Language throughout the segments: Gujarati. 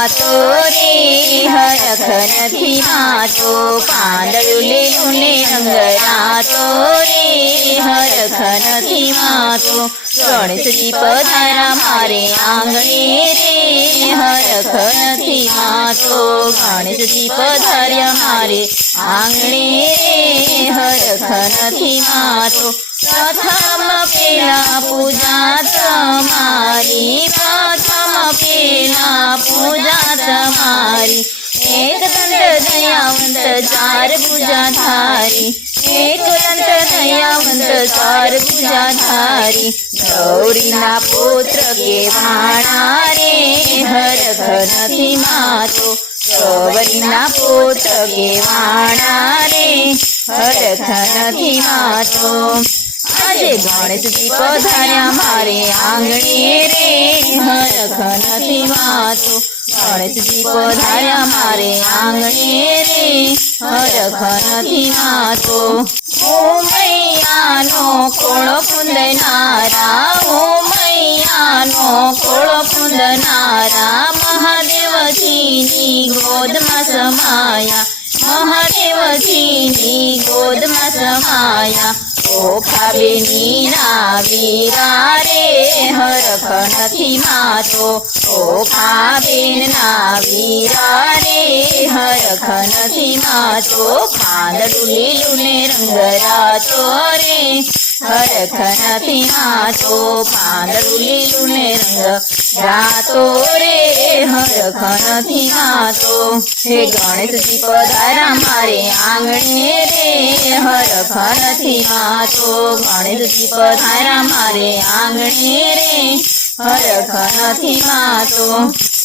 રાતો રે હરખ નથી માતો પાંદડું લીલું ને રંગ રાતો રે હરખ નથી માતો ગણેશજી પધારા મારે આંગણે રે હરખ નથી માતો ગણેશજી પધાર્યા મારે આંગણે રે હરખ નથી માતો પ્રથમ પેલા પૂજા તમારી પ્રથમ પેલા પૂજા તમારી એક દંડ દયાવંત ચાર પૂજા ધારી એક દંડ દયાવંત ચાર પૂજા ધારી ગૌરીના પુત્ર કેવાણા રે હરખ નથી માતો ગૌરીના પુત્ર કેવાણા રે હરખ નથી માતો આજે ગણેશજી પધાર્યા મારે આંગણે રે હરખ નથી માતો ગણેશજી પધાર્યા મારે આંગણે રે હરખ નથી માતો ઓ મૈયાનો ખોળો ફૂંદનારા ઓ મૈયાનો ખોળો ફૂંદનારા મહાદેવજીની ગોદમાં સમાયા મહાદેવજીની ગોદમાં સમાયા ઓખાબેની ના વીરા રે હરખ નથી માતો ઓખાબેન ના વીરા રે હરખ નથી માતો પાંદડું લીલું ને રંગ રાતો રે હરખ નથી માતો પાંદડું લીલું ને રંગ રાતો રે હરખ નથી માતો હે ગણેશજી પધારા મારે આંગણે રે હરખ નથી માતો ગણેશજી પધારા મારે આંગણે રે હરખ નથી માતો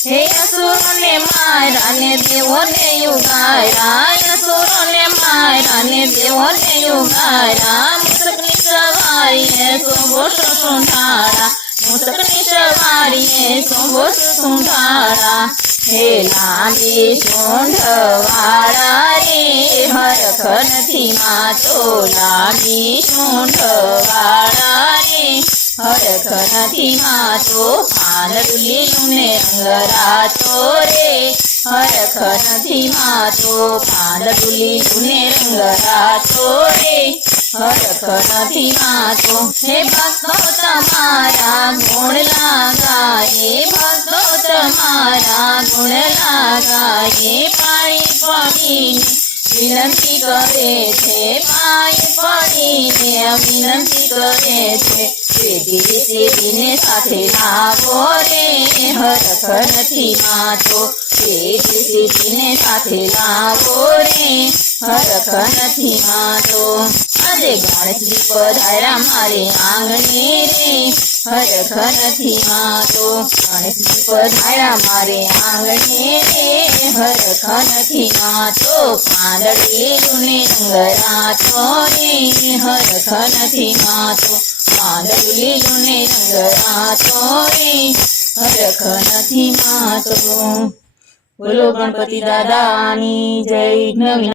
હે અસુરોને મારા ને દેવોને યુગારા અસુરોને મારા ને દેવોને યુગારા મુસકની સવારીએ શોભો સુંધારા મુસકની સવારીએ શોભો સુંધારા હે લાંબી સૂંઢવાળા રે હરખ નથી માતો લાંબી સૂંઢવાળા રે હરખ નથી માતો પાંદડું લીલું ને રંગ રાતો રે હરખ નથી માતો પાંદડું લીલું ને રંગ રાતો રે હરખ નથી માતો હે ભક્તો તમારા ગુણ લાગાયે ભક્તો તમારા ગુણ લાગાયે પાણી પડીને વિનંતી કરે છે પાણી પડીને વિનંતી કરે છે પેઢી સેવીને સાથે લાવો રે હરખ નથી માતો પેઢી સેવીને સાથે લાવો રે હરખ નથી માતો આજે ગણેશજી પધાર્યા મારે આંગણે રે હરખ નથી માતો ગણેશજી પધાર્યા મારે આંગણે રે હરખ નથી માતો પાંદડું લીલું ને રંગ રાતો રે હરખ નથી માતો પાંદડું લીલું ને રંગ રાતો રે હરખ નથી માતો બોલો ગણપતિ દાદાની જય. નવી